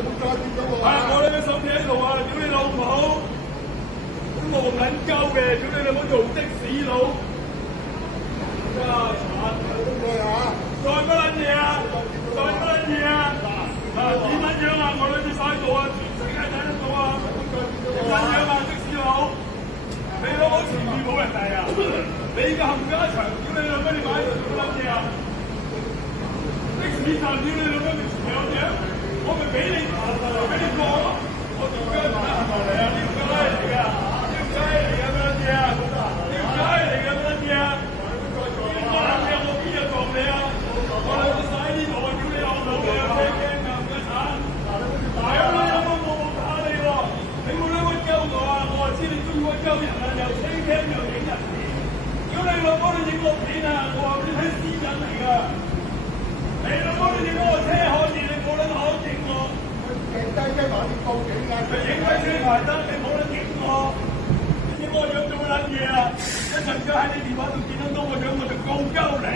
我哋嘅手企喺度啊！屌你老母，都冇撚鳩嘅，屌你老母做的士佬，真係慘！再乜撚嘢啊？再乜撚嘢啊？點撚樣啊？我兩隻手喺度啊，全世界睇得到啊！點撚樣啊？的士佬，你老母前面冇人嚟啊！你嘅冚家場，屌你老母你買乜撚嘢啊？的士站屌你老母你前面有嘢，我咪俾你俾你過咯！我條街唔係行埋嚟啊！呢條街嚟㗎，呢條街嚟㗎乜撚嘢啊？呢條街嚟㗎乜撚嘢啊？呢個撚嘢我邊日撞你啊？我兩隻手喺呢度啊！屌你老母嘅，驚啊！唔該曬，屌你老母我冇打你喎！你冇撚屈鳩我啊！我話知你中意屈鳩人啊！又車 cam 又影人片，屌你老母你影我片啊！我話俾你睇私隱嚟㗎！你老母你影我車可以，你冇撚可影我。影低車牌要報警㗎，佢影低車牌得，你冇得影我。你影我樣做乜撚嘢啊？一陣間喺你電話度見得到我樣，我就告鳩你。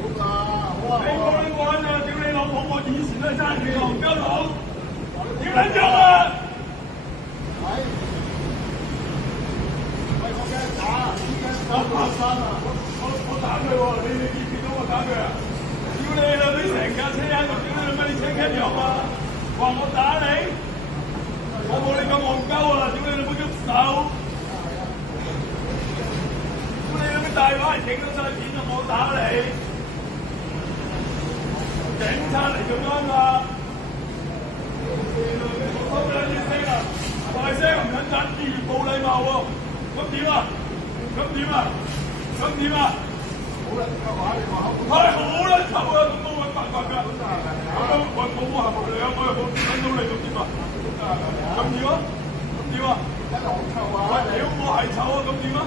好啊，好啊。你冇撚玩啊！屌你老母！我以前都係揸住戇鳩佬，點撚樣啊？係。喂，我驚打，我打啊！我打佢喎，你見唔見到我打佢啊？屌你啦！你成架車喺度，屌你老母！你車 cam 有啊？話我打你，我冇你咁戇鳩啊！屌你老母喐手！屌你老母大把人影到晒片啊！我打你，警察嚟做啱啦！我收兩啲聲啊，大聲唔撚震，越冇禮貌喎！咁點啊？咁點啊？咁點啊？好撚臭啊！你話係好撚臭啊！咁都揾辦法㗎。咁我冇行無量，我又冇揾到你咁點啊？咁點啊？咁點啊？一路臭啊！喂，屌我係臭啊！咁點啊？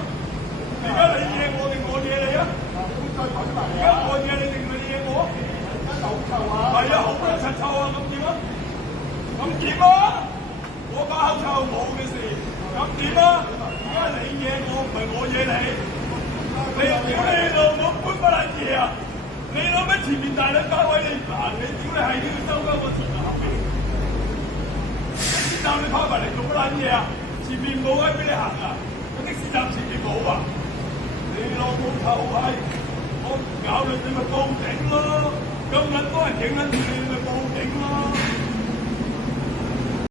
而家你惹我定我惹你啊？而家我惹你定你惹我？一路臭啊！係啊，好撚柒臭啊！咁點啊？咁點啊？我把口臭冇嘅事，咁點啊？而家你惹我，唔係我惹你。你屌你老母搬乜撚嘢啊？你老母前面大兩架位你唔行，你屌你係都要收鳩我前面後面。的士站你跑埋嚟做乜撚嘢啊？前面冇位俾你行啊！的士站前面冇啊！你老母臭閪！我唔搞你，你咪報警咯！咁撚多人影撚住你，咪報警咯！